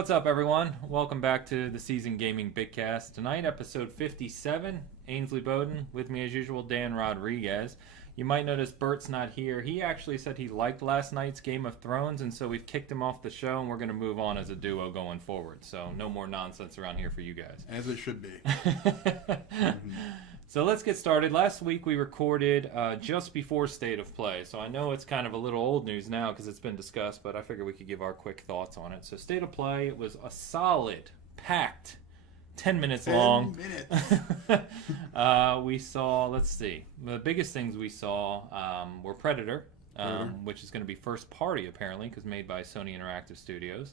What's up, everyone? Welcome back to the Season Gaming Bitcast. Tonight, episode 57. Ainsley Bowden. With me, as usual, Dan Rodriguez. You might notice Bert's not here. He actually said he liked last night's Game of Thrones, and so we've kicked him off the show, and we're going to move on as a duo going forward. So no more nonsense around here for you guys. As it should be. So let's get started. Last week we recorded just before State of Play. So I know it's kind of a little old news now because it's been discussed, but I figured we could give our quick thoughts on it. So State of Play, it was a solid, packed, 10 minutes long. 10 minutes. We saw, let's see, the biggest things we saw were Predator, which is going to be first party apparently because made by Sony Interactive Studios.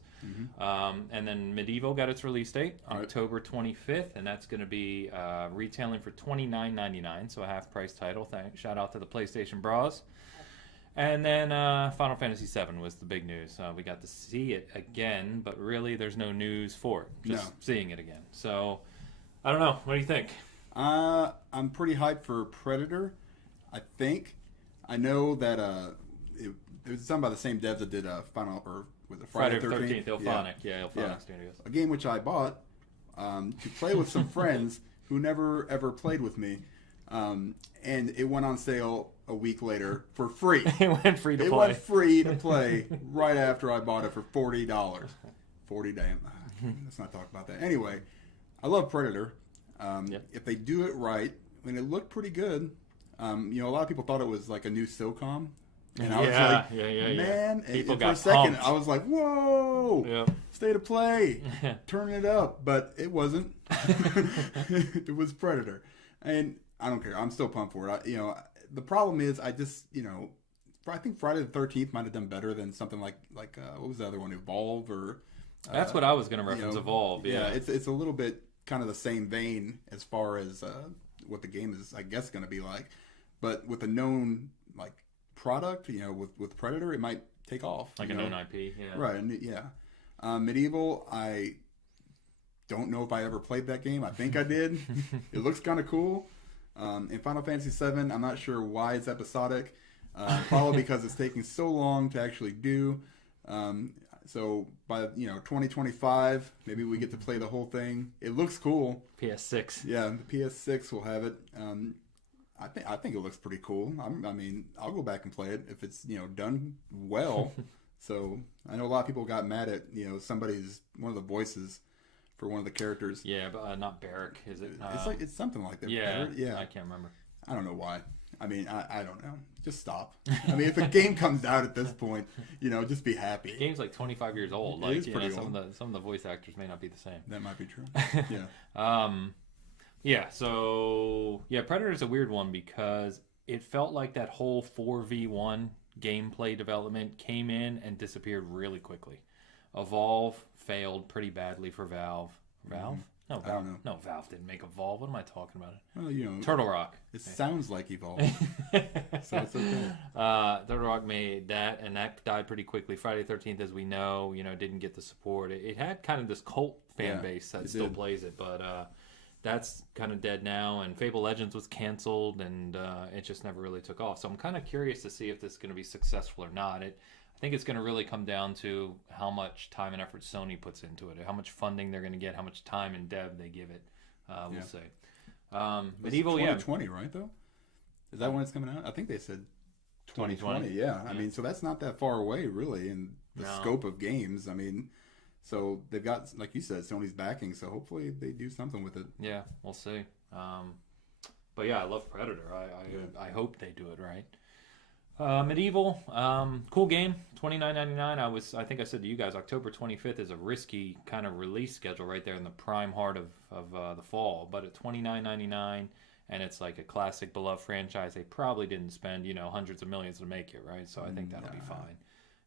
And then Medieval got its release date, October 25th, and that's going to be retailing for $29.99, so a half-price title. Shout out to the PlayStation Bras. And then Final Fantasy VII was the big news. We got to see it again, but really there's no news for it. Just seeing it again. So, I don't know. What do you think? I'm pretty hyped for Predator, I think. I know that it was done by the same devs that did Friday the 13th. Ilphonic. Ilphonic Studios. A game which I bought to play with some friends who never ever played with me. And it went on sale a week later for free. It went free to play. It went free to play right after I bought it for $40. 40 damn. Let's not talk about that. Anyway, I love Predator. If they do it right, I mean, it looked pretty good. A lot of people thought it was like a new SOCOM. And I was like, man, people and got for a second, pumped. I was like, whoa, State of Play, turn it up. But it wasn't. It was Predator. And I don't care. I'm still pumped for it. The problem is I just, I think Friday the 13th might have done better than something like what was the other one, Evolve or... That's what I was going to reference, Evolve, yeah. It's a little bit kind of the same vein as far as what the game is, I guess, going to be like. But with a known, product, with Predator, it might take off. Like a known IP, yeah. Right, yeah. Medieval, I don't know if I ever played that game. I think I did. It looks kind of cool. In Final Fantasy VII, I'm not sure why it's episodic. Probably because it's taking so long to actually do. So by 2025, maybe we get to play the whole thing. It looks cool. PS6. Yeah, the PS6 will have it. I think it looks pretty cool. I'll go back and play it if it's done well. So I know a lot of people got mad at one of the voices for one of the characters. Yeah, but not Barrick, is it? It's something like that. Yeah, Barrick? Yeah. I can't remember. I don't know why. I don't know. Just stop. If a game comes out at this point, just be happy. The game's like 25 years old. It is pretty old. Some of the voice actors may not be the same. That might be true. Yeah. So Predator's a weird one because it felt like that whole 4v1 gameplay development came in and disappeared really quickly. Evolve failed pretty badly for Valve. Valve? No, I don't know. No, Valve didn't make Evolve. What am I talking about? Well, Turtle Rock. It sounds like Evolve. So it's okay. Turtle Rock made that, and that died pretty quickly. Friday the 13th, as we know, didn't get the support. It had kind of this cult fan base that still plays it, but that's kind of dead now. And Fable Legends was canceled, and it just never really took off. So I'm kind of curious to see if this is going to be successful or not. I think it's going to really come down to how much time and effort Sony puts into it, how much funding they're going to get, how much time and dev they give it. We'll see. Medieval, 2020, right, though? Is that when it's coming out? I think they said 2020. Yeah. So that's not that far away, really, in the scope of games. So they've got, like you said, Sony's backing, so hopefully they do something with it. Yeah, we'll see. But yeah, I love Predator. I hope they do it right. Medieval, cool game, $29.99. I think I said to you guys, October 25th is a risky kind of release schedule right there in the prime heart of the fall. But at $29.99, and it's like a classic beloved franchise, they probably didn't spend hundreds of millions to make it, right? So I think that'll be fine.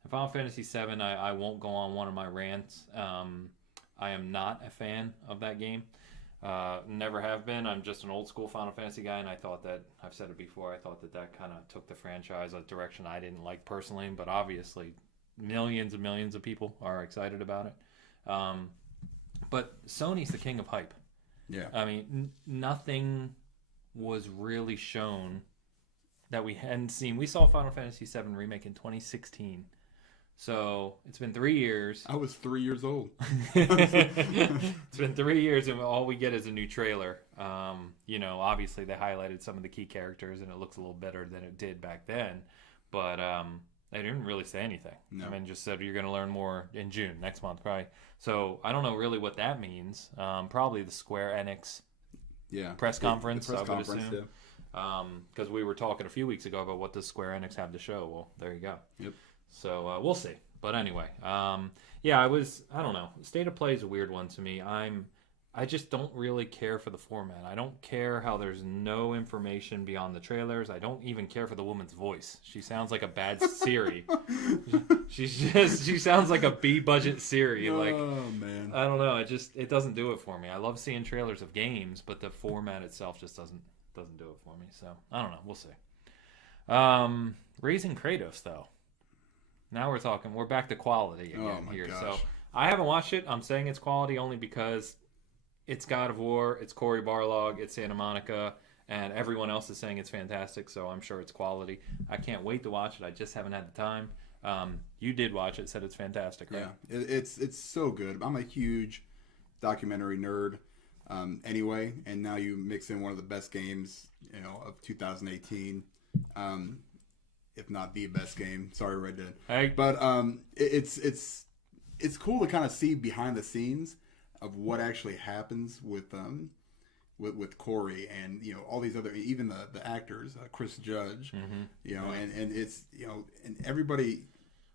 And Final Fantasy VII, I won't go on one of my rants. I am not a fan of that game. Never have been. I'm just an old school Final Fantasy guy, and I thought that, I've said it before, I thought that kind of took the franchise a direction I didn't like personally, but obviously millions and millions of people are excited about it. But Sony's the king of hype. Yeah. Nothing was really shown that we hadn't seen. We saw Final Fantasy VII Remake in 2016. So it's been 3 years. I was 3 years old. It's been 3 years, and all we get is a new trailer. Obviously they highlighted some of the key characters, and it looks a little better than it did back then. But they didn't really say anything. No. I mean, just said you're going to learn more in June, next month, probably. So I don't know really what that means. Probably the Square Enix press conference, the press I would conference, assume. Because we were talking a few weeks ago about what does Square Enix have to show. Well, there you go. Yep. So we'll see. But anyway, I don't know. State of Play is a weird one to me. I just don't really care for the format. I don't care how there's no information beyond the trailers. I don't even care for the woman's voice. She sounds like a bad Siri. She sounds like a B-budget Siri. Like, oh man, I don't know. It doesn't do it for me. I love seeing trailers of games, but the format itself just doesn't do it for me. So I don't know. We'll see. Raising Kratos though. Now we're back to quality again here. Gosh. So I haven't watched it. I'm saying it's quality only because it's God of War, it's Cory Barlog, it's Santa Monica, and everyone else is saying it's fantastic, so I'm sure it's quality. I can't wait to watch it. I just haven't had the time. You did watch it, said it's fantastic, right? Yeah, it's so good. I'm a huge documentary nerd anyway, and now you mix in one of the best games, of 2018. If not the best game. Sorry, Red Dead. Hey. But it's cool to kind of see behind the scenes of what actually happens with Corey and all these other, even the actors, Chris Judge, and it's and everybody,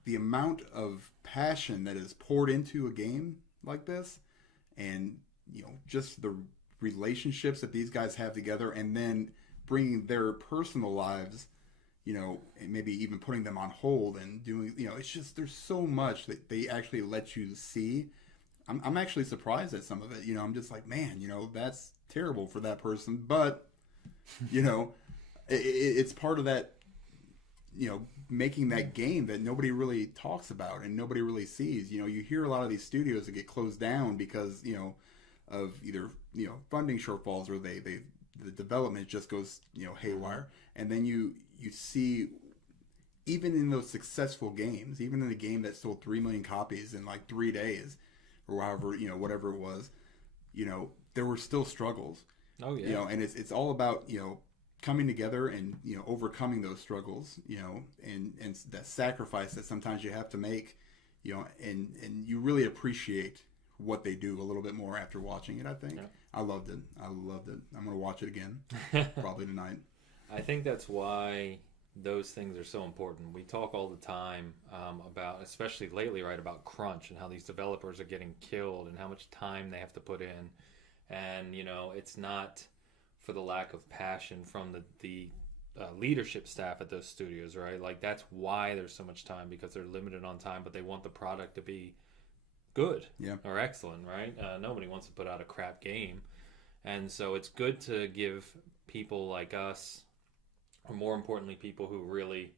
the amount of passion that is poured into a game like this, and just the relationships that these guys have together, and then bringing their personal lives, and maybe even putting them on hold and doing, it's just, there's so much that they actually let you see. I'm actually surprised at some of it. I'm just like, man, that's terrible for that person. But, it's part of that, making that game that nobody really talks about and nobody really sees. You hear a lot of these studios that get closed down because, of either, funding shortfalls, or the development just goes, haywire. And then you see, even in those successful games, even in a game that sold 3 million copies in like 3 days, or however, whatever it was, there were still struggles. Oh yeah. And it's all about, coming together and, overcoming those struggles, and that sacrifice that sometimes you have to make, and you really appreciate what they do a little bit more after watching it, I think. Yeah. I loved it. I'm going to watch it again, probably tonight. I think that's why those things are so important. We talk all the time about, especially lately, right, about crunch and how these developers are getting killed and how much time they have to put in. And, it's not for the lack of passion from the leadership staff at those studios, right? Like, that's why there's so much time, because they're limited on time, but they want the product to be good or excellent, right? Nobody wants to put out a crap game. And so it's good to give people like us, or more importantly, people who really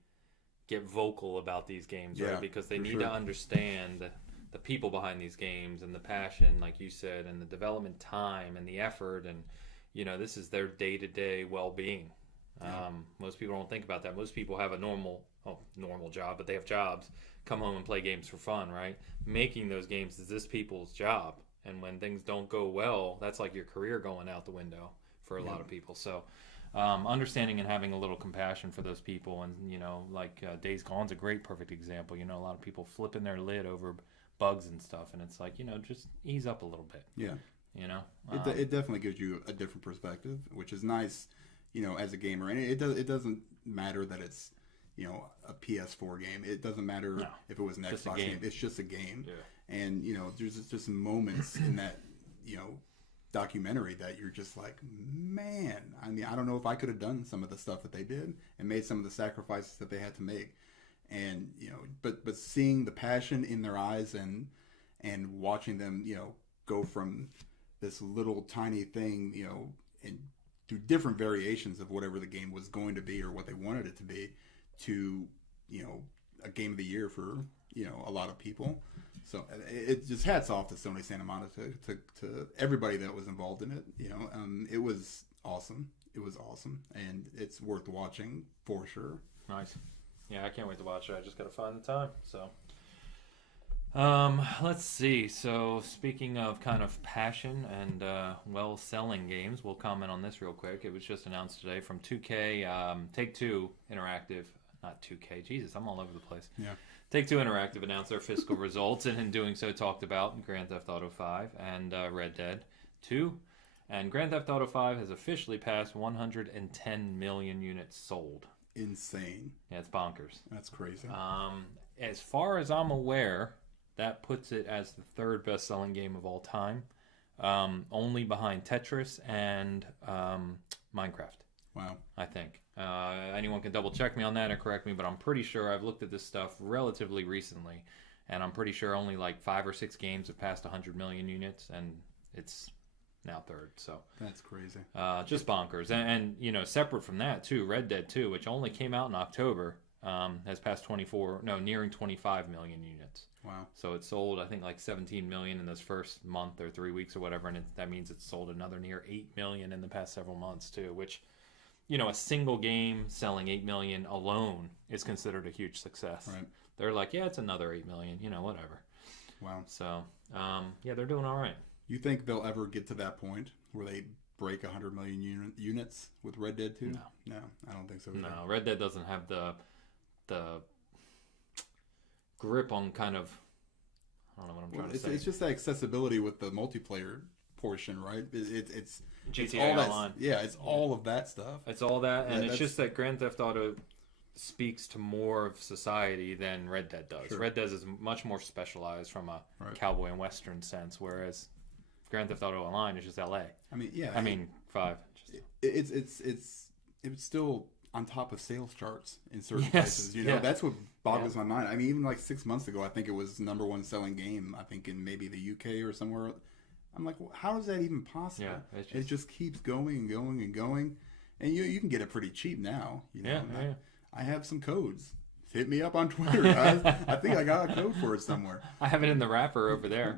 get vocal about these games, right? Because they need to understand the people behind these games and the passion, like you said, and the development time and the effort. And, this is their day-to-day well-being. Most people don't think about that. Most people have a normal job, but they have jobs, come home and play games for fun, right? Making those games is this people's job. And when things don't go well, that's like your career going out the window for a lot of people. So understanding and having a little compassion for those people, and Days Gone's a great perfect example. A lot of people flipping their lid over bugs and stuff, and it's like, just ease up a little bit. It definitely gives you a different perspective, which is nice, as a gamer. And it doesn't matter that it's a PS4 game. It doesn't matter if it was an Xbox game. It's just a game. And there's just moments in that documentary that you're just like, man, I mean, I don't know if I could have done some of the stuff that they did and made some of the sacrifices that they had to make. And but seeing the passion in their eyes and watching them go from this little tiny thing and through different variations of whatever the game was going to be or what they wanted it to be, to a game of the year for a lot of people. So it just hats off to Sony Santa Monica, to everybody that was involved in it. It was awesome. It was awesome, and it's worth watching for sure. Nice. Yeah, I can't wait to watch it. I just got to find the time. So, Let's see. So, speaking of kind of passion and well-selling games, we'll comment on this real quick. It was just announced today from 2K, Take-Two Interactive. Not 2K. Jesus, I'm all over the place. Yeah. Take-Two Interactive announced their fiscal results, and in doing so talked about Grand Theft Auto 5 and Red Dead 2. And Grand Theft Auto 5 has officially passed 110 million units sold. Insane. Yeah, it's bonkers. That's crazy. As far as I'm aware, that puts it as the third best-selling game of all time, only behind Tetris and Minecraft. Wow. I think. Anyone can double-check me on that or correct me, but I'm pretty sure I've looked at this stuff relatively recently, and I'm pretty sure only like 5 or 6 games have passed 100 million units, and it's now third. So that's crazy. Just bonkers. And you know, separate from that, too, Red Dead 2, which only came out in October, has passed nearing 25 million units. Wow. So it sold, I think, like 17 million in this first month or 3 weeks or whatever, and that means it's sold another near 8 million in the past several months, too, which, you know, a single game selling 8 million alone is considered a huge success. Right. They're like, yeah, it's another 8 million, you know, whatever. Wow. So, yeah, they're doing all right. You think they'll ever get to that point where they break 100 million units with Red Dead 2? No, I don't think so either. No, Red Dead doesn't have the grip on kind of, I don't know what I'm trying to say. It's just that accessibility with the multiplayer portion, right? It's GTA all Online. It's all of that stuff. It's all that, and it's just that Grand Theft Auto speaks to more of society than Red Dead does. Sure. Red Dead is much more specialized from a cowboy and western sense, whereas Grand Theft Auto Online is just LA. I mean, yeah. I mean, 5. It's still on top of sales charts in certain places. You know, that's what boggles my mind. I mean, even like 6 months ago, I think it was number one selling game. I think in maybe the UK or somewhere. I'm like, well, how is that even possible? Yeah, it just keeps going and going and going, and you can get it pretty cheap now. You know? I have some codes. Hit me up on Twitter, guys. I think I got a code for it somewhere. I have it in the wrapper over there.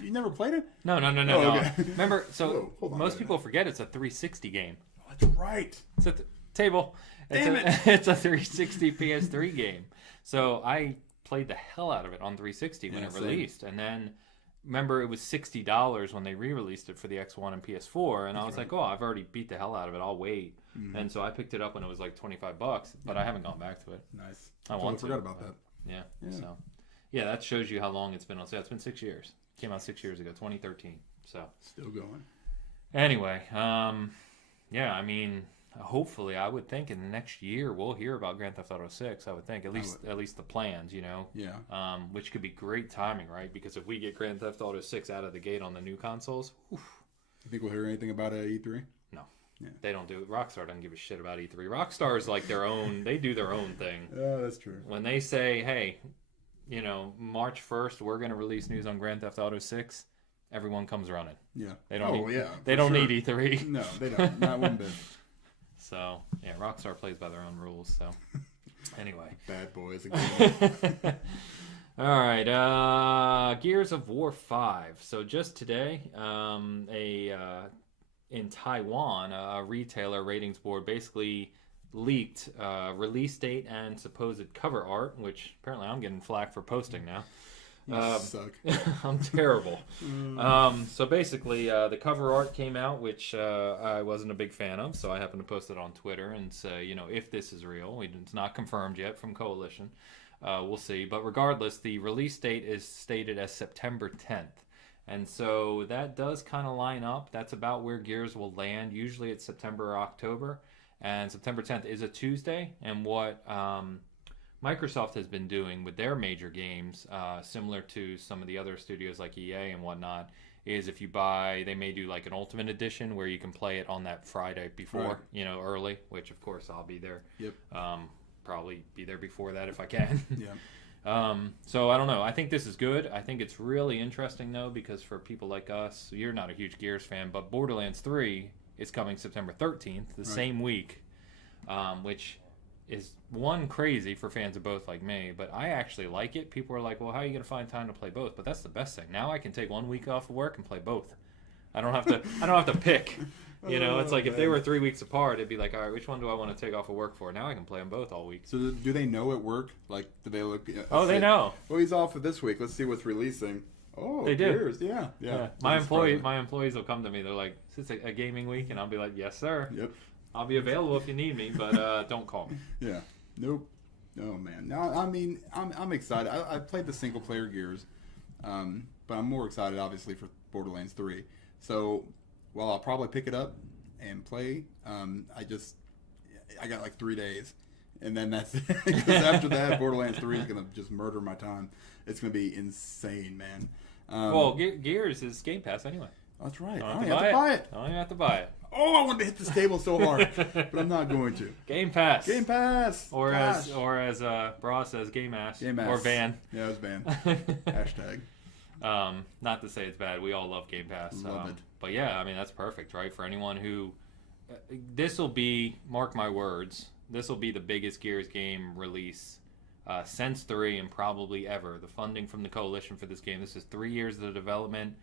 You never played it? No. Okay. Remember, so hold on most people forget it's a 360 game. Oh, that's right. It's at the table. Damn it. It's a 360 PS3 game. So I played the hell out of it on 360 when it released. And then, remember, it was $60 when they re-released it for the X1 and PS4. And I was like, oh, I've already beat the hell out of it. I'll wait. Mm-hmm. And so I picked it up when it was like $25, but I haven't gone back to it. Nice. I forgot about that. Yeah. So, yeah, that shows you how long it's been on sale. It's been 6 years. Came out 6 years ago, 2013. So still going. Anyway, yeah, I mean, hopefully, I would think in the next year we'll hear about Grand Theft Auto 6. I would think at least the plans, you know. Yeah. Which could be great timing, right? Because if we get Grand Theft Auto 6 out of the gate on the new consoles, you think we'll hear anything about it at E3? No. Yeah. They don't do it. Rockstar doesn't give a shit about E3. Rockstar is like their own. They do their own thing. Yeah, that's true. When they say, hey, you know, March 1st, we're going to release news on Grand Theft Auto 6, everyone comes running. Yeah. They don't need, yeah. They don't need E3. No, they don't. Not one bit. So, yeah, Rockstar plays by their own rules. So, anyway. Bad boys again. All right. Gears of War 5. So, just today, in Taiwan, a retailer ratings board basically leaked release date and supposed cover art, which apparently I'm getting flack for posting now. You suck. I'm terrible. So basically, the cover art came out, which I wasn't a big fan of, so I happened to post it on Twitter and say, you know, if this is real, it's not confirmed yet from Coalition. We'll see. But regardless, the release date is stated as September 10th. And so that does kind of line up. That's about where Gears will land. Usually it's September or October. And September 10th is a Tuesday. And what Microsoft has been doing with their major games, similar to some of the other studios like EA and whatnot, is if you buy, they may do like an Ultimate Edition where you can play it on that Friday before, you know, early, which of course I'll be there. Yep. Probably be there before that if I can. Yeah. So I don't know. I think this is good. I think it's really interesting though, because for people like us, you're not a huge Gears fan, but Borderlands 3 is coming September 13th, the same week, which is one crazy for fans of both like me, but I actually like it. People are like, well, how are you going to find time to play both? But that's the best thing. Now I can take 1 week off of work and play both. I don't have to pick. You know, it's like if they man. were 3 weeks apart, it'd be like, all right, which one do I want to take off of work for? Now I can play them both all week. So do they know at work? Like, do they look? Oh, they know. Well, he's off for this week. Let's see what's releasing. Oh, They do. Gears. Yeah. My employees will come to me. They're like, "Is this a gaming week?" And I'll be like, "Yes, sir. Yep. I'll be available if you need me, but don't call me." Yeah. Nope. Oh man. No, I mean, I'm excited. I played the single player Gears, but I'm more excited, obviously, for Borderlands 3. So while I'll probably pick it up and play, I got like 3 days, and then that's it. Because after that, Borderlands 3 is gonna just murder my time. It's gonna be insane, man. Well, Gears is Game Pass anyway. That's right. I don't have to buy it. I don't even have to buy it. Oh, I wanted to hit this table so hard, but I'm not going to. Game Pass. Game Pass. Or Gosh. as Bra says, Game Ass. Game Ass. Or Van. Yeah, it was Van. Hashtag. Not to say it's bad. We all love Game Pass. Love it. But yeah, I mean, that's perfect, right? For anyone who... this will be, mark my words, this will be the biggest Gears game release since 3 and probably ever. The funding from the Coalition for this game. This is 3 years of the development.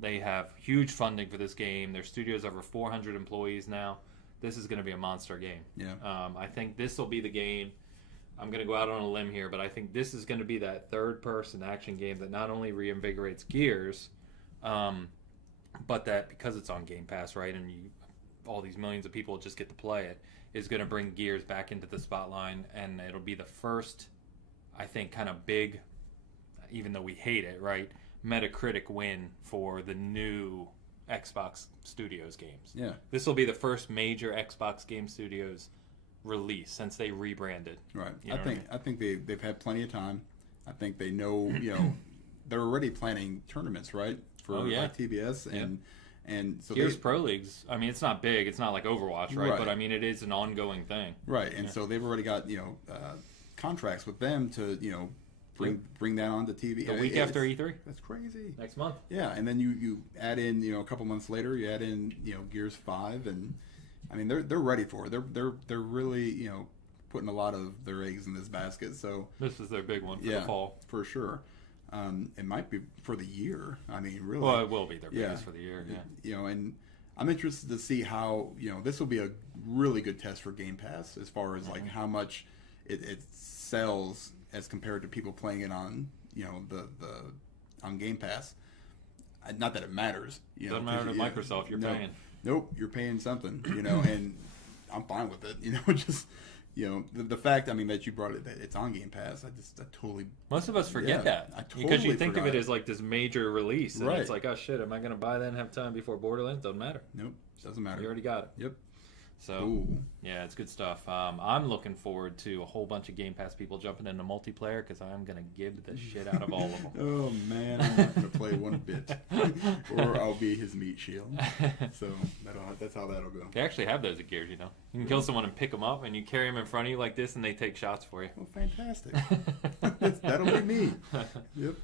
They have huge funding for this game. Their studio's over 400 employees now. This is going to be a monster game. Yeah. I think this will be the game. I'm going to go out on a limb here, but I think this is going to be that third-person action game that not only reinvigorates Gears, but that because it's on Game Pass, right, and all these millions of people just get to play it, is going to bring Gears back into the spotlight, and it'll be the first, I think, kind of big, even though we hate it, right, Metacritic win for the new Xbox Studios games. Yeah. This will be the first major Xbox Game Studios release since they rebranded. Right. You know what I mean? I think they've had plenty of time. I think they know, they're already planning tournaments, right? For like TBS and so Gears Pro Leagues. I mean, it's not big. It's not like Overwatch, right? But I mean, it is an ongoing thing. Right. And so they've already got, contracts with them to, bring that onto TV. The week after E3. That's crazy. Next month. Yeah, and then you add in, a couple months later, you add in, Gears 5, and I mean they're ready for it. They're really, putting a lot of their eggs in this basket. So this is their big one for the fall. For sure. It might be for the year. I mean, really. Well, it will be their biggest for the year. Yeah. And I'm interested to see how, this will be a really good test for Game Pass as far as like how much it sells as compared to people playing it on, the on Game Pass. Not that it matters. Doesn't matter to Microsoft. You're paying. Nope, you're paying something. And I'm fine with it. Just the fact. I mean, that you brought it. That it's on Game Pass. I totally. Most of us forget that because you think of it as like this major release, and it's like, oh shit, am I going to buy that and have time before Borderlands? Doesn't matter. Nope, doesn't matter. You already got it. Yep. So, yeah, it's good stuff. I'm looking forward to a whole bunch of Game Pass people jumping into multiplayer because I'm going to give the shit out of all of them. Oh, man, I'm not going to play one bit. Or I'll be his meat shield. So, that's how that'll go. They actually have those at Gears, You can kill someone and pick them up, and you carry them in front of you like this, and they take shots for you. Oh, fantastic. That'll be me. Yep.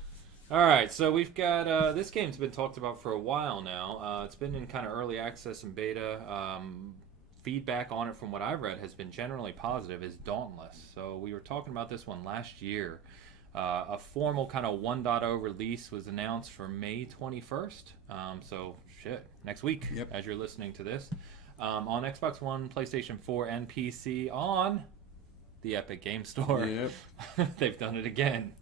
All right, so we've got this game's been talked about for a while now. It's been in kind of early access and beta. Feedback on it from what I've read has been generally positive, is Dauntless. So we were talking about this one last year. A formal kind of 1.0 release was announced for May 21st. So next week, as you're listening to this. On Xbox One, PlayStation 4, and PC on the Epic Game Store. Yep. They've done it again.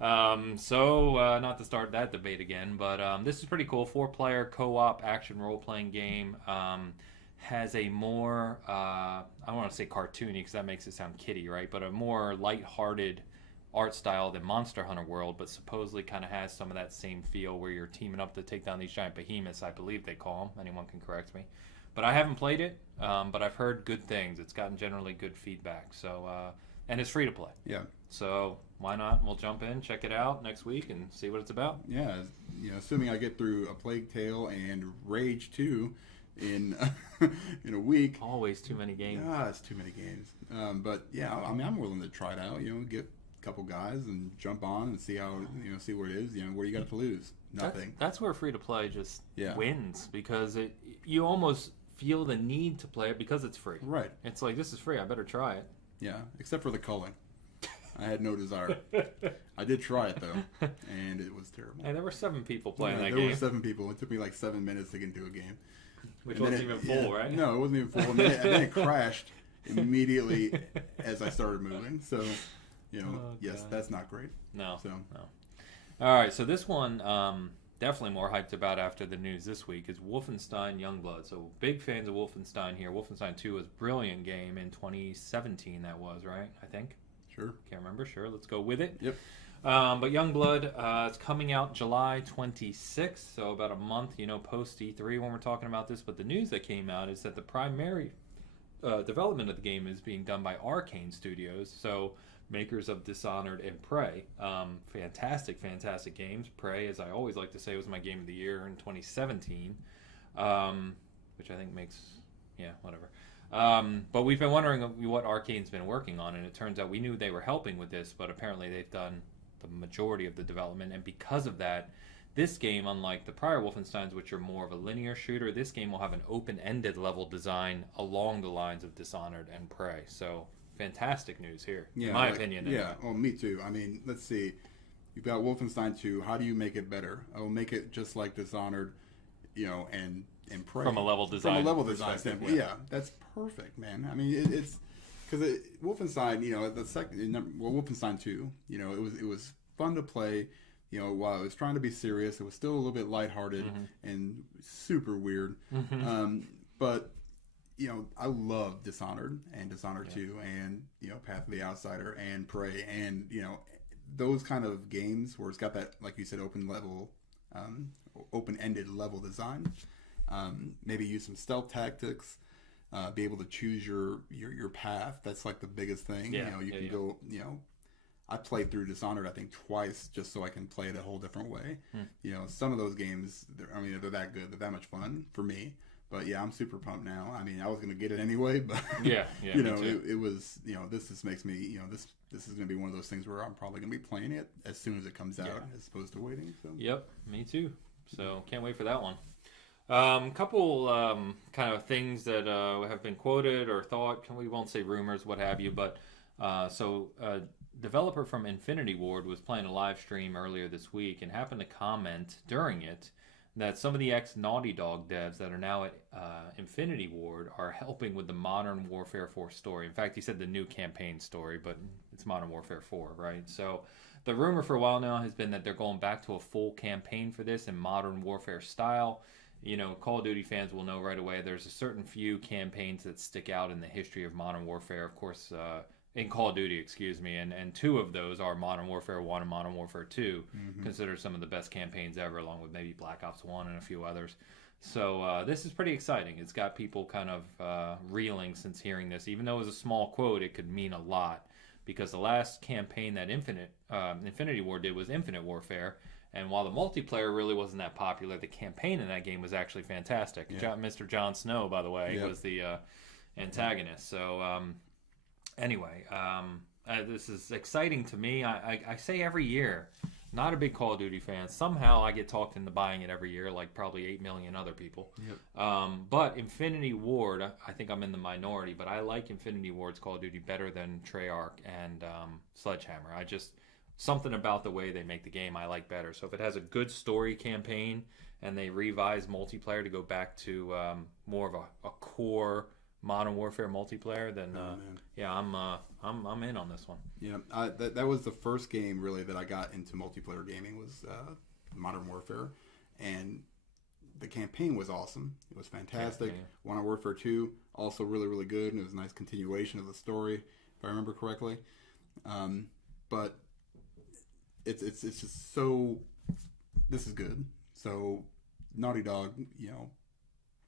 Wow. Not to start that debate again, but this is pretty cool. 4-player co-op action role-playing game. Has a more, I don't want to say cartoony because that makes it sound kiddie, right? But a more light-hearted art style than Monster Hunter World, but supposedly kind of has some of that same feel where you're teaming up to take down these giant behemoths, I believe they call them. Anyone can correct me. But I haven't played it, but I've heard good things. It's gotten generally good feedback. So, and it's free to play. Yeah. So why not? We'll jump in, check it out next week, and see what it's about. Yeah, assuming I get through A Plague Tale and Rage 2 in a week. Always too many games. Yeah, it's too many games. But yeah, I mean, I'm willing to try it out. Get a couple guys and jump on and see how see what it is. What do you got to lose? Nothing. That's where free to play just wins, because you almost feel the need to play it because it's free. Right. It's like, this is free, I better try it. Yeah, except for the culling. I had no desire. I did try it though, and it was terrible. Hey, there were 7 people playing that there game. There were 7 people. It took me like 7 minutes to get into a game. Which And then wasn't even full, right? No, it wasn't even full. And then it crashed immediately as I started moving. So, yes, God. that's not great. No. So, All right, so this one, definitely more hyped about after the news this week, is Wolfenstein Youngblood. So big fans of Wolfenstein here. Wolfenstein 2 was a brilliant game in 2017, that was, right? I think. sure. Can't remember. Sure, let's go with it. Yep. But Youngblood, it's coming out July 26th, so about a month, post E3 when we're talking about this. But the news that came out is that the primary development of the game is being done by Arcane Studios, so makers of Dishonored and Prey. Fantastic games. Prey, as I always like to say, was my game of the year in 2017, which I think makes, whatever. But we've been wondering what Arcane's been working on, and it turns out we knew they were helping with this, but apparently they've done the majority of the development, and because of that, this game, unlike the prior Wolfensteins, which are more of a linear shooter, this game will have an open-ended level design along the lines of Dishonored and Prey. So, fantastic news here, in my opinion. Yeah, well, me too. I mean, let's see. You've got Wolfenstein 2. How do you make it better? I'll make it just like Dishonored, and Prey. From a level design standpoint. Yeah, that's perfect, man. I mean, it's because Wolfenstein, the second, Wolfenstein 2, it was fun to play. While it was trying to be serious, it was still a little bit lighthearted and super weird. But I love Dishonored and Dishonored 2 and Path of the Outsider and Prey and those kind of games where it's got that, like you said, open-ended level design. Maybe use some stealth tactics. Be able to choose your path. That's like the biggest thing. You can go. I played through Dishonored I think twice just so I can play it a whole different way. Some of those games, they're that good. They're that much fun for me. But yeah, I'm super pumped now. I mean, I was gonna get it anyway, but it was. This just makes me. This is gonna be one of those things where I'm probably gonna be playing it as soon as it comes out, as opposed to waiting. So. Yep, me too. So can't wait for that one. Couple kind of things that have been quoted or thought. We won't say rumors, what have you, but developer from Infinity Ward was playing a live stream earlier this week and happened to comment during it that some of the ex-Naughty Dog devs that are now at Infinity Ward are helping with the Modern Warfare 4 story. In fact, he said the new campaign story, but it's Modern Warfare 4, right? So the rumor for a while now has been that they're going back to a full campaign for this in Modern Warfare style. Call of Duty fans will know right away there's a certain few campaigns that stick out in the history of Modern Warfare. Of course, in Call of Duty, and two of those are Modern Warfare 1 and Modern Warfare 2, considered some of the best campaigns ever, along with maybe Black Ops 1 and a few others. So this is pretty exciting. It's got people kind of reeling since hearing this. Even though it was a small quote, it could mean a lot, because the last campaign that Infinity Ward did was Infinite Warfare, and while the multiplayer really wasn't that popular, the campaign in that game was actually fantastic. Mr. Jon Snow, by the way, was the antagonist. So anyway, this is exciting to me. I say every year, not a big Call of Duty fan. Somehow I get talked into buying it every year, like probably 8 million other people. But Infinity Ward, I think I'm in the minority, but I like Infinity Ward's Call of Duty better than Treyarch and Sledgehammer. Something about the way they make the game I like better. So if it has a good story campaign and they revise multiplayer to go back to more of a core Modern Warfare multiplayer, then I'm in on this one. Yeah, that was the first game really that I got into multiplayer gaming was Modern Warfare, and the campaign was awesome. It was fantastic. Modern Warfare 2 also really, really good, and it was a nice continuation of the story, if I remember correctly. But it's just so. This is good. So Naughty Dog,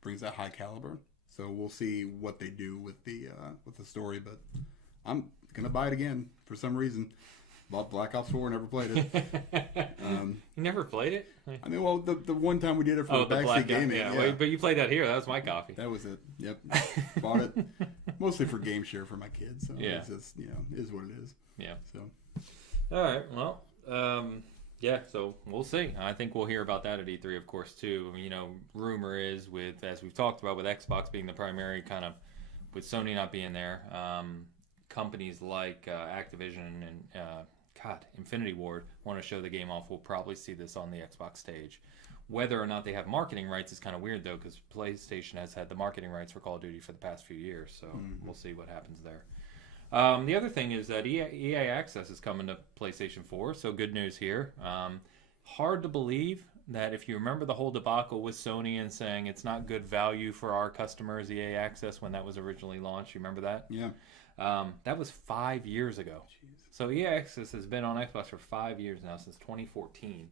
brings that high caliber. So we'll see what they do with the story, but I'm gonna buy it again for some reason. Bought Black Ops 4, never played it. You never played it? I mean, well, the one time we did it for Backseat Gaming. Yeah. Well, but you played that here. That was my copy. That was it. Yep. Bought it mostly for game share for my kids. So it's just, is what it is. Yeah. So. All right. Well, so we'll see. I think we'll hear about that at E3, of course, too. Rumor is as we've talked about, with Xbox being the primary kind of, with Sony not being there, companies like Activision and Infinity Ward want to show the game off. We'll probably see this on the Xbox stage, Whether or not they have marketing rights is kind of weird, though, because PlayStation has had the marketing rights for Call of Duty for the past few years. So we'll see what happens there. The other thing is that EA Access is coming to PlayStation 4, so good news here. Hard to believe that if you remember the whole debacle with Sony and saying it's not good value for our customers, EA Access, when that was originally launched. You remember that? Yeah. That was 5 years ago. Jeez. So EA Access has been on Xbox for 5 years now, since 2014.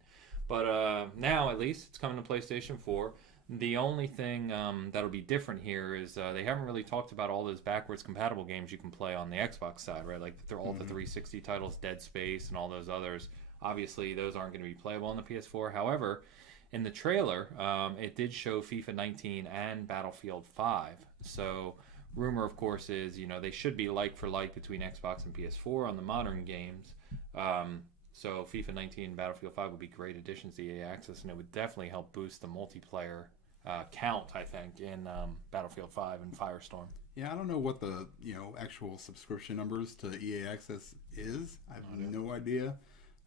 But now, at least, it's coming to PlayStation 4. The only thing that'll be different here is they haven't really talked about all those backwards compatible games you can play on the Xbox side, right? Like all the 360 titles, Dead Space, and all those others. Obviously, those aren't going to be playable on the PS4. However, in the trailer, it did show FIFA 19 and Battlefield 5. So, rumor, of course, is they should be like for like between Xbox and PS4 on the modern games. So FIFA 19 and Battlefield 5 would be great additions to EA Access, and it would definitely help boost the multiplayer count, I think, in Battlefield 5 and Firestorm. Yeah, I don't know what the actual subscription numbers to EA Access is. I have no idea.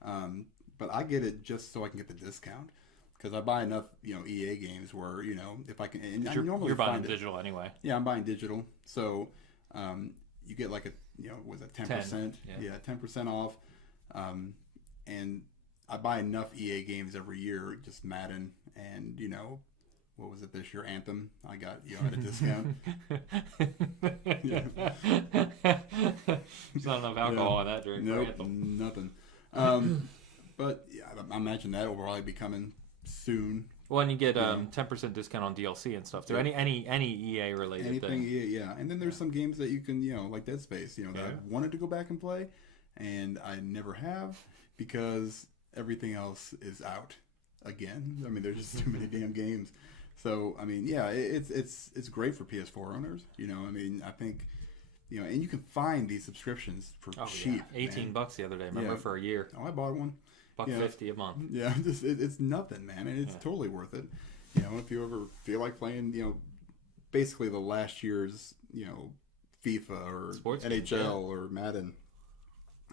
But I get it just so I can get the discount, because I buy enough EA games where if I can. And you're buying digital anyway. Yeah, I'm buying digital, so you get like a was it 10%? Yeah, 10% off. And I buy enough EA games every year, just Madden and, what was it this year? Anthem. I got, at a discount. There's not enough alcohol in that drink. Nope, nothing. But yeah, I imagine that will probably be coming soon. Well, and you get 10% discount on DLC and stuff. So any EA related anything thing. EA, yeah. And then there's some games that you can, like Dead Space, that I wanted to go back and play, and I never have, because everything else is out again. I mean, there's just too many damn games. So, I mean, yeah, it's great for PS4 owners. I mean, I think, and you can find these subscriptions for cheap. Yeah. $18 the other day, remember, for a year. Oh, I bought one. $1.50 a month. Yeah, it's nothing, man, and it's totally worth it. If you ever feel like playing, basically the last year's, FIFA or Sports NHL or Madden.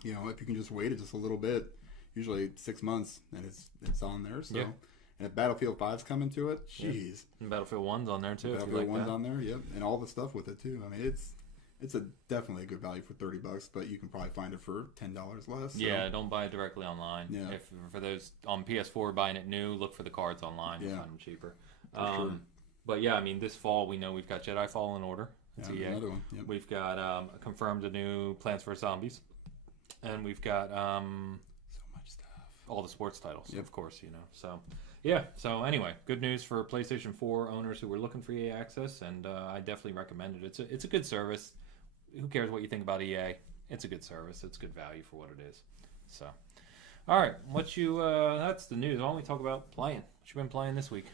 If you can just wait it just a little bit, usually 6 months, and it's on there. So, and if Battlefield 5's coming to it, jeez. And Battlefield 1's on there too. Battlefield 1's on there, yep, and all the stuff with it too. I mean, it's definitely a good value for $30, but you can probably find it for $10 less. So. Yeah, don't buy it directly online. Yeah. If for those on PS4 buying it new, look for the cards online. You'll find them cheaper. Sure. But yeah, I mean, this fall we know we've got Jedi Fallen Order. It's EA. Another one. Yep. We've got confirmed a new Plants vs Zombies. And we've got so much stuff. All the sports titles, of course, So, yeah. So, anyway, good news for PlayStation 4 owners who were looking for EA Access, and I definitely recommend it. It's a good service. Who cares what you think about EA? It's a good service. It's good value for what it is. So, all right. That's the news. Why don't we talk about playing? What you been playing this week?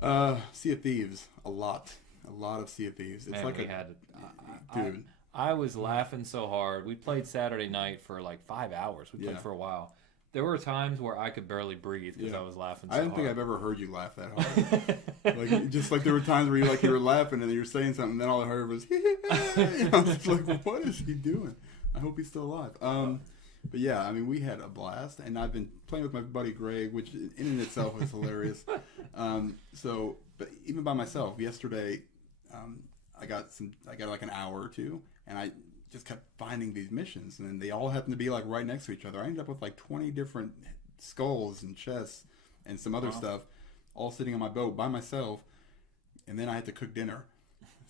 Sea of Thieves. A lot of Sea of Thieves. It's like dude. I was laughing so hard. We played Saturday night for like 5 hours. We played for a while. There were times where I could barely breathe because I was laughing so hard. I didn't think I've ever heard you laugh that hard. Just like there were times where you were laughing and then you were saying something, and then all I heard was, I was like, well, what is he doing? I hope he's still alive. But yeah, I mean, we had a blast, and I've been playing with my buddy Greg, which in and itself is hilarious. But even by myself, yesterday, I got like an hour or two, and I just kept finding these missions, and they all happened to be like right next to each other. I ended up with like 20 different skulls and chests and some other stuff, all sitting on my boat by myself, and then I had to cook dinner.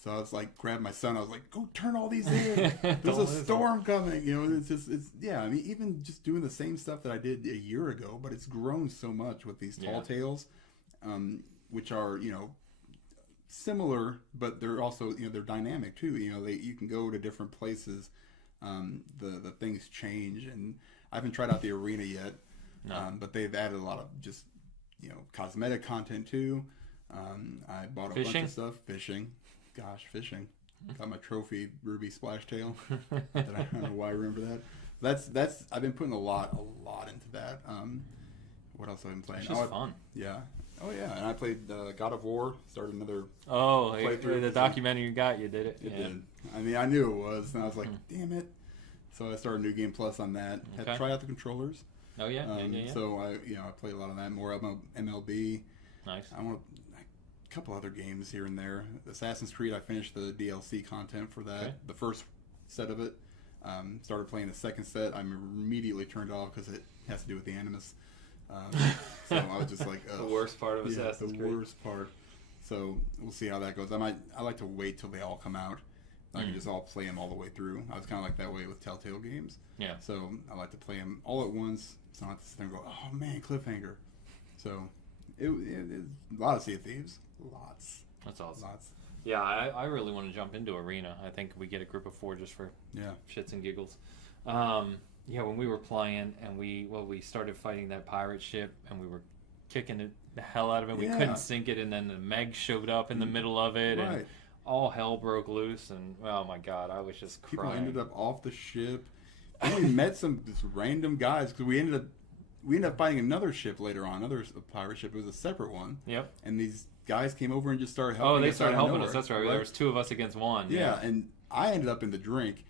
So I was like, grabbed my son. I was like, go turn all these in. There's a storm coming. I mean, even just doing the same stuff that I did a year ago, but it's grown so much with these tall tales, which are, similar, but they're also, they're dynamic too. You can go to different places. The things change, and I haven't tried out the arena yet, but they've added a lot of just, cosmetic content too. I bought a bunch of stuff. Fishing. Got my trophy ruby splash tail. I don't know why I remember that. That's I've been putting a lot into that. What else have I been playing? It's just fun. Yeah. Oh yeah, and I played God of War. Started another. Oh, the documentary you got, you did it. It did. I mean, I knew it was, and I was like, damn it. So I started New Game Plus on that. Had to try out the controllers. Oh yeah, yeah. So I played a lot of that. More MLB. Nice. I want a couple other games here and there. Assassin's Creed, I finished the DLC content for that. Okay. The first set of it. Started playing the second set. I'm immediately turned off because it has to do with the Animus. So I was just like, the worst part of Assassin's Creed. The worst part. So we'll see how that goes. I like to wait till they all come out. I can just all play them all the way through. I was kind of like that way with Telltale games. Yeah. So I like to play them all at once. So I don't have to sit there and go, oh man, cliffhanger. So it a lot of Sea of Thieves. Lots. That's awesome. Lots. Yeah, I really want to jump into Arena. I think we get a group of 4 just for shits and giggles. Yeah, when we were playing and we started fighting that pirate ship and we were kicking the hell out of it. We couldn't sink it, and then the Meg showed up in the middle of it, and all hell broke loose. And oh my god, I was just crying. People ended up off the ship. We met some just random guys because we ended up fighting another ship later on, another pirate ship. It was a separate one. Yep. And these guys came over and just started helping us. Oh, they started helping us. That's right. There was 2 of us against 1. Yeah, and I ended up in the drink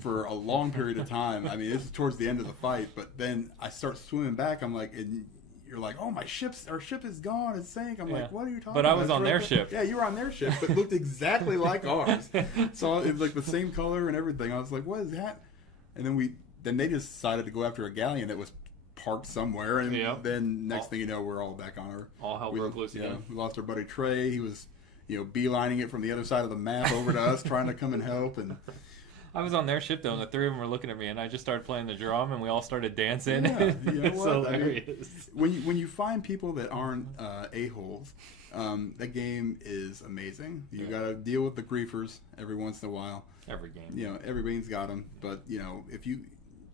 for a long period of time. I mean, this is towards the end of the fight, but then I start swimming back. I'm like, and you're like, oh, our ship is gone. It's sank. I'm like, what are you talking about? But I was on their ship. Yeah, you were on their ship, but looked exactly like ours. So it was like the same color and everything. I was like, what is that? And then they just decided to go after a galleon that was parked somewhere, and then next thing you know, we're all back on our... All hell broke loose again. We lost our buddy Trey. He was, beelining it from the other side of the map over to us, trying to come and help, and... I was on their ship though, and the 3 of them were looking at me, and I just started playing the drum, and we all started dancing. Yeah, you know it's hilarious. I mean, when you find people that aren't a-holes, that game is amazing. You got to deal with the griefers every once in a while. Every game. Every game's got them, but if you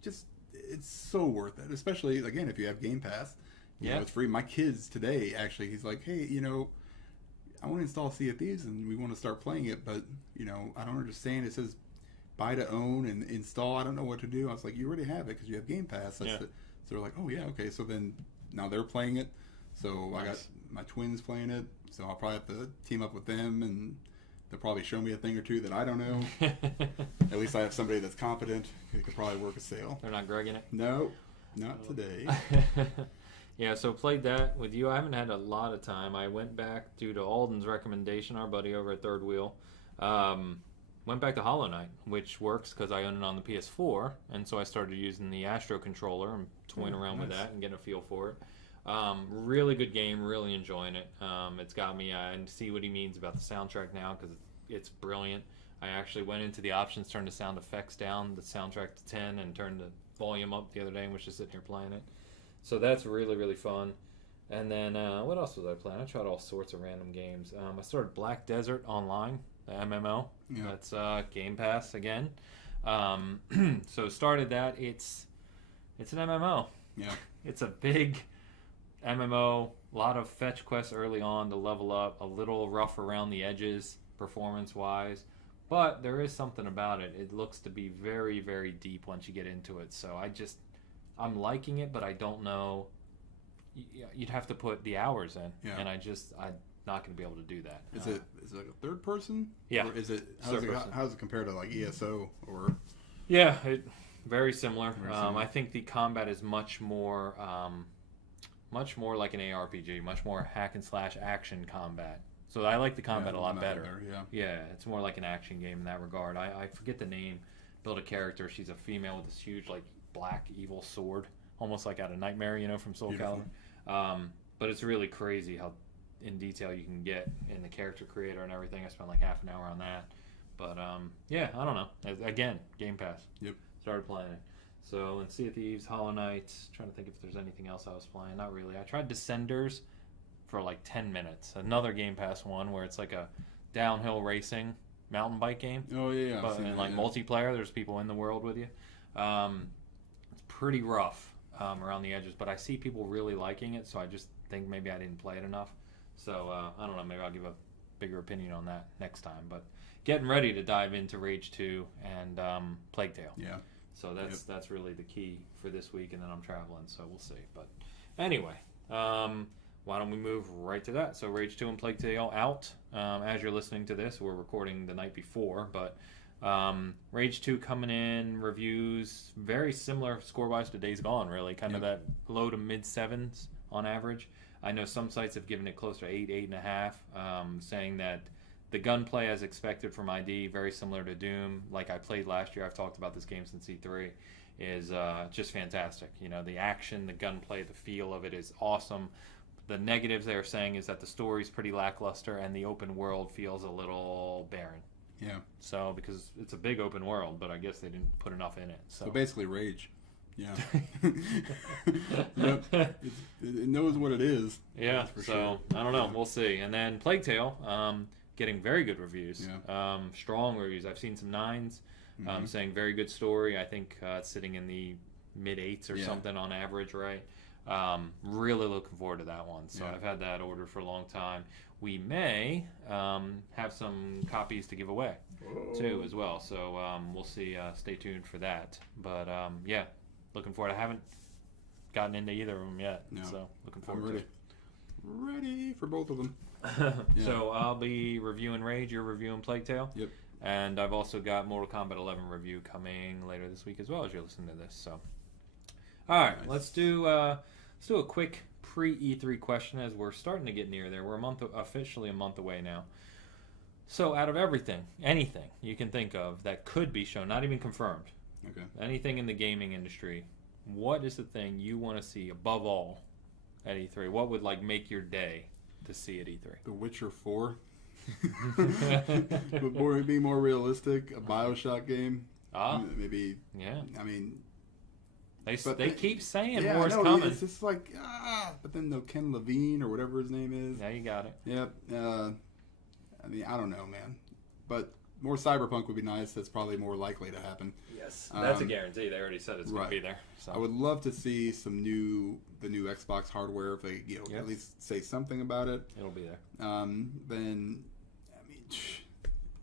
just, it's so worth it. Especially again if you have Game Pass. You know, it's free. My kids today actually, he's like, hey, I want to install Sea of Thieves and we want to start playing it, but I don't understand. It says buy to own and install. I don't know what to do. I was like, you already have it because you have Game Pass. So they're like, oh yeah, okay. So then now they're playing it. So I got my twins playing it. So I'll probably have to team up with them, and they'll probably show me a thing or two that I don't know. At least I have somebody that's competent who could probably work a sale. They're not Gregging it? No, not today. Yeah, so played that with you. I haven't had a lot of time. I went back due to Alden's recommendation, our buddy over at Third Wheel. Went back to Hollow Knight, which works because I own it on the PS4, and so I started using the Astro controller and toying around with that and getting a feel for it. Really good game, really enjoying it. It's got me, and see what he means about the soundtrack now because it's brilliant. I actually went into the options, turned the sound effects down, the soundtrack to 10, and turned the volume up the other day and was just sitting here playing it. So that's really, really fun. And then what else was I playing? I tried all sorts of random games. I started Black Desert Online, the MMO. Yeah. That's Game Pass again. So started that. It's an MMO. Yeah. It's a big MMO. A lot of fetch quests early on to level up. A little rough around the edges performance-wise. But there is something about it. It looks to be very, very deep once you get into it. So I'm liking it, but I don't know. You'd have to put the hours in, and I'm not going to be able to do that. Is it like a third person? Yeah. Or is it how does it compare to like ESO or? Yeah, very similar. I think the combat is much more like an ARPG, much more hack and slash action combat. So I like the combat a lot better. Yeah, it's more like an action game in that regard. I forget the name. Build a character. She's a female with this huge like black evil sword, almost like out of Nightmare, from Soul Calibur. But it's really crazy how in detail you can get in the character creator and everything. I spent like half an hour on that. But I don't know. Again, Game Pass. Yep. Started playing it. So in Sea of Thieves, Hollow Knight, trying to think if there's anything else I was playing. Not really. I tried Descenders for like 10 minutes. Another Game Pass one where it's like a downhill racing mountain bike game. Oh yeah. But in multiplayer, there's people in the world with you. It's pretty rough around the edges, but I see people really liking it, so I just think maybe I didn't play it enough. So I don't know, maybe I'll give a bigger opinion on that next time. But getting ready to dive into Rage 2 and Plague Tale. Yeah. So that's really the key for this week, and then I'm traveling, so we'll see. But anyway, why don't we move right to that? So Rage 2 and Plague Tale out. As you're listening to this, we're recording the night before, but Rage 2 coming in, reviews, very similar score-wise to Days Gone, really. Kind of that low to mid-7s on average. I know some sites have given it closer to 8, 8.5, saying that the gunplay as expected from ID, very similar to Doom, like I played last year. I've talked about this game since E3, is just fantastic. You know, the action, the gunplay, the feel of it is awesome. The negatives they are saying is that the story's pretty lackluster and the open world feels a little barren. Yeah. So, because it's a big open world, but I guess they didn't put enough in it. So basically Rage. Yeah. Yep. It knows what it is. Yeah, so sure. I don't know. We'll see. And then Plague Tale, getting very good reviews. Yeah. Strong reviews. I've seen some 9s saying very good story. I think it's sitting in the mid-8s or something on average, right? Really looking forward to that one. So I've had that ordered for a long time. We may have some copies to give away too as well. So we'll see. Stay tuned for that. But yeah, looking forward. I haven't gotten into either of them yet. No. So looking forward to it. Ready for both of them. Yeah. So I'll be reviewing Rage. You're reviewing Plague Tale. Yep. And I've also got Mortal Kombat 11 review coming later this week as well as you're listening to this. So, all right, nice. Let's do a quick pre-E3 question as we're starting to get near there. We're officially a month away now. So, out of anything you can think of that could be shown, not even confirmed, anything in the gaming industry, what is the thing you want to see above all at E3? What would make your day to see at E3? The Witcher 4. But be more realistic, a BioShock game. Maybe. Yeah. I mean, they keep saying more is coming. It's just but then Ken Levine or whatever his name is. Yeah, you got it. Yep. I mean, I don't know, man. But more Cyberpunk would be nice. That's probably more likely to happen. Yes, that's a guarantee. They already said it's going to be there. So. I would love to see the new Xbox hardware if they at least say something about it. It'll be there. Then, I mean,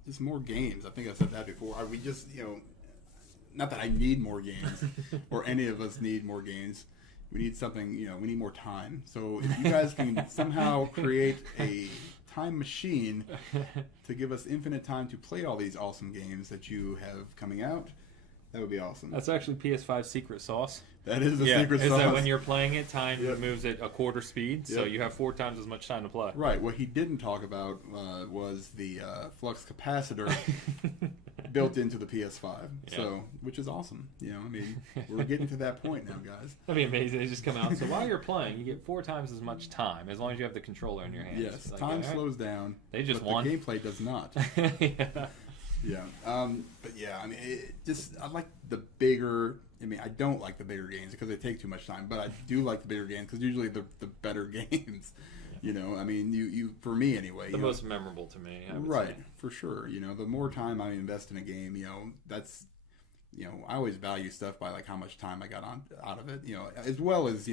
just more games. I think I said that before. We just, not that I need more games or any of us need more games. We need something, we need more time. So if you guys can somehow create a time machine to give us infinite time to play all these awesome games that you have coming out, that would be awesome. That's actually PS5 secret sauce. That is the secret sauce. Is that when you're playing it, time moves at a quarter speed, so you have 4 times as much time to play. Right. What he didn't talk about was the flux capacitor built into the PS5, which is awesome. I mean, we're getting to that point now, guys. That'd be amazing. They just come out. So while you're playing, you get 4 times as much time, as long as you have the controller in your hands. Yes, time slows down. They just but won. The gameplay does not. Yeah. But yeah, I mean, I like the bigger. I mean, I don't like the bigger games because they take too much time, but I do like the bigger games because usually the better games. I mean, you for me anyway. The most memorable to me, I would say. For sure. The more time I invest in a game, that's, I always value stuff by how much time I got out of it, as well as,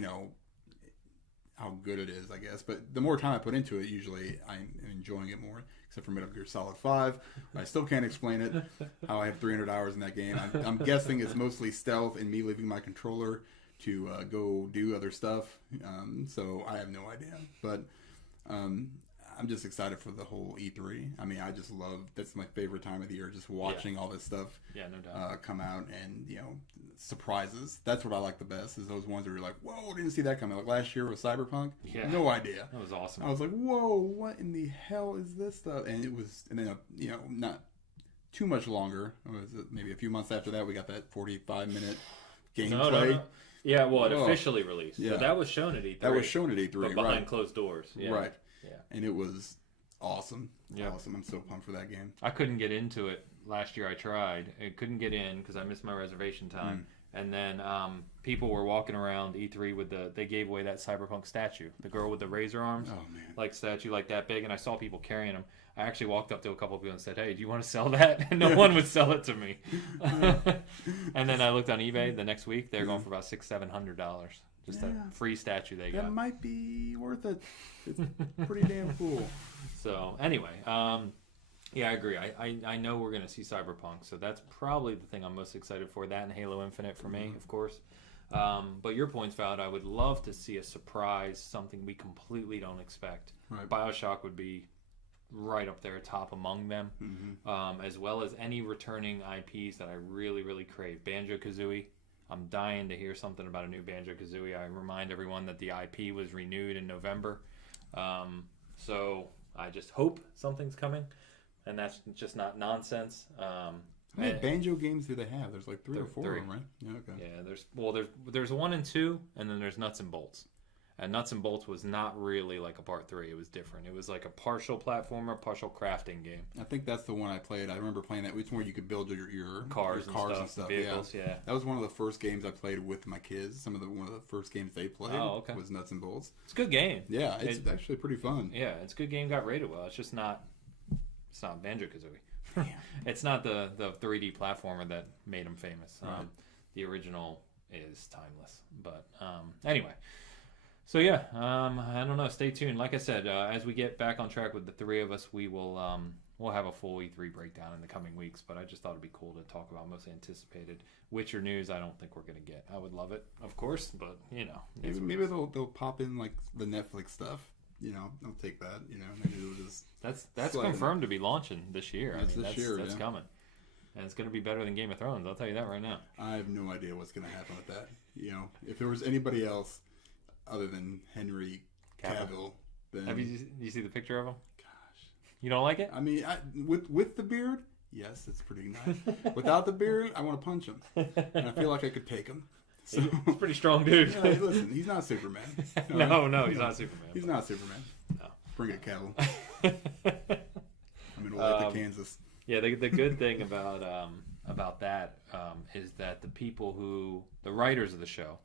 how good it is, I guess. But the more time I put into it, usually I'm enjoying it more. Except for Metal Gear Solid 5. I still can't explain it, how I have 300 hours in that game. I'm guessing it's mostly stealth and me leaving my controller to go do other stuff. So I have no idea. But I'm just excited for the whole E3. I mean, that's my favorite time of the year, just watching all this stuff no doubt. Come out and, surprises. That's what I like the best, is those ones where you're like, whoa, didn't see that coming. Like last year with Cyberpunk. Yeah. No idea. That was awesome. I was like, whoa, what in the hell is this stuff? And then, not too much longer. Maybe a few months after that, we got that 45-minute gameplay. No. Yeah, well, it officially released. Yeah. So that was shown at E3. That was shown at E3, but behind closed doors. Yeah. Right. Yeah. And it was awesome. Yeah. Awesome. I'm so pumped for that game. I couldn't get into it last year. I tried. I couldn't get in because I missed my reservation time. And then people were walking around E3 with they gave away that Cyberpunk statue, the girl with the razor arms, statue like that big, and I saw people carrying them. I actually walked up to a couple of people and said, "Hey, do you want to sell that?" And no one would sell it to me. And then I looked on eBay the next week; they're going for about $600-700, just a free statue they got. That might be worth it. It's pretty damn cool. So anyway. Yeah, I agree. I know we're going to see Cyberpunk, so that's probably the thing I'm most excited for. That and Halo Infinite for me, of course. But your point's valid. I would love to see a surprise, something we completely don't expect. Right. BioShock would be right up there, top among them, as well as any returning IPs that I really, really crave. Banjo Kazooie, I'm dying to hear something about a new Banjo Kazooie. I remind everyone that the IP was renewed in November. So I just hope something's coming, and that's just not nonsense. How many Banjo games do they have? There's like three or four of them, right? Yeah, okay. Yeah, there's 1 and 2, and then there's Nuts and Bolts. And Nuts and Bolts was not really like a part 3. It was different. It was like a partial platformer, partial crafting game. I think that's the one I played. I remember playing that. It's where you could build your cars and stuff. Vehicles, yeah. That was one of the first games I played with my kids. One of the first games they played was Nuts and Bolts. It's a good game. Yeah, it's actually pretty fun. Yeah, it's a good game. Got rated well. It's just not. It's not Banjo Kazooie. It's not the 3D platformer that made them famous. Right. The original is timeless. But anyway. So yeah, I don't know. Stay tuned. Like I said, as we get back on track with the 3 of us, we will we'll have a full E3 breakdown in the coming weeks. But I just thought it'd be cool to talk about most anticipated Witcher news. I don't think we're gonna get. I would love it, of course, but maybe they'll pop in like the Netflix stuff. I'll take that. Maybe they'll just that's confirmed to be launching this year. That's That's coming, and it's gonna be better than Game of Thrones. I'll tell you that right now. I have no idea what's gonna happen with that. If there was anybody else other than Henry Cavill, then have you see the picture of him? Gosh, you don't like it? I mean, with the beard, yes, it's pretty nice. Without the beard, I want to punch him, and I feel like I could take him. So, he's a pretty strong dude. Yeah, listen, he's not Superman. No, he's not Superman. He's not Superman. No, bring it, Cavill. I'm in Olathe, Kansas. Yeah, the good thing about that is that the writers of the show.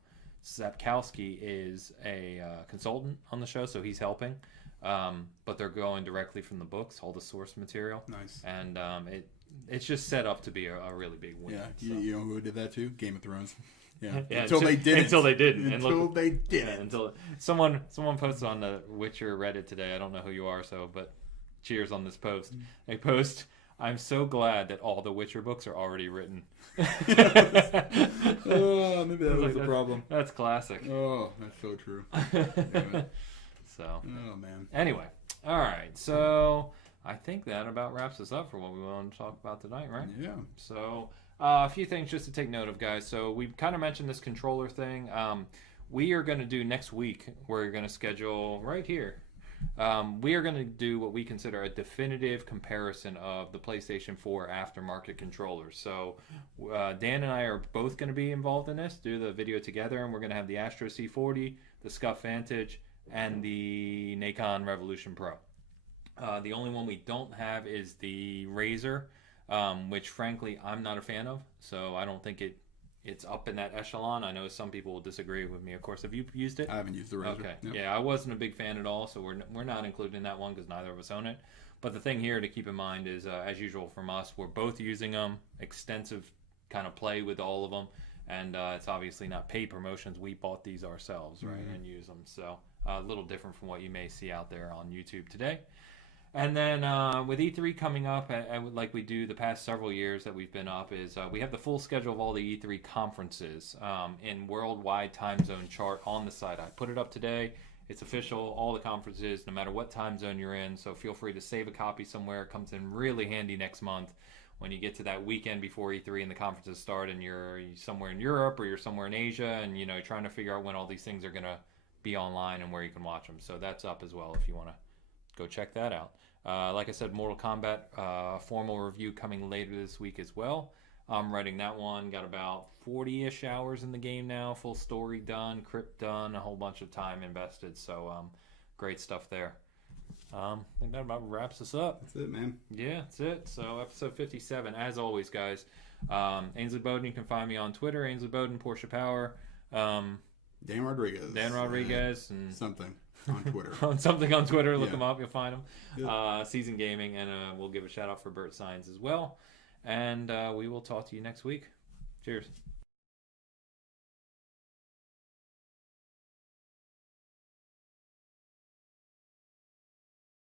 Sapkowski is a consultant on the show, so he's helping. But they're going directly from the books, all the source material. Nice. And it's just set up to be a really big win. Yeah, so. you know who did that too? Game of Thrones. Yeah, until they didn't. Until they didn't. Until someone posted on the Witcher Reddit today. I don't know who you are, but cheers on this post. They post, I'm so glad that all the Witcher books are already written. Oh, maybe that was the problem. That's classic. Oh, that's so true. So. Oh, man. Anyway. All right. So, I think that about wraps us up for what we wanted to talk about tonight, right? Yeah. So, a few things just to take note of, guys. So, we've kind of mentioned this controller thing. We are going to do next week, we're going to schedule right here. We are going to do what we consider a definitive comparison of the PlayStation 4 aftermarket controllers. So Dan and I are both going to be involved in this, do the video together, and we're going to have the Astro C40, the Scuf Vantage, and the Nikon Revolution Pro. The only one we don't have is the Razer, which frankly I'm not a fan of, so I don't think it's up in that echelon. I know some people will disagree with me. Of course, have you used it? I haven't used the Razer. Okay. Yep. Yeah, I wasn't a big fan at all, so we're not included in that one because neither of us own it. But the thing here to keep in mind is, as usual from us, we're both using them, extensive kind of play with all of them, and it's obviously not paid promotions. We bought these ourselves, right, and use them. So a little different from what you may see out there on YouTube today. And then with E3 coming up, like we do the past several years that we've been up, is we have the full schedule of all the E3 conferences in worldwide time zone chart on the site. I put it up today. It's official, all the conferences, no matter what time zone you're in. So feel free to save a copy somewhere. It comes in really handy next month when you get to that weekend before E3 and the conferences start and you're somewhere in Europe or you're somewhere in Asia and you're trying to figure out when all these things are going to be online and where you can watch them. So that's up as well if you want to go check that out. Like I said, Mortal Kombat formal review coming later this week as well. I'm writing that one. Got about 40-ish hours in the game now. Full story done, crypt done, a whole bunch of time invested. So great stuff there. I think that about wraps us up. That's it, man. Yeah, that's it. So episode 57. As always, guys, Ainsley Bowden, you can find me on Twitter. Ainsley Bowden, Porsche Power. Dan Rodriguez. And something. On Twitter. Something on Twitter. Look them up. You'll find them. Season Gaming. And we'll give a shout out for Bert Signs as well. And we will talk to you next week. Cheers.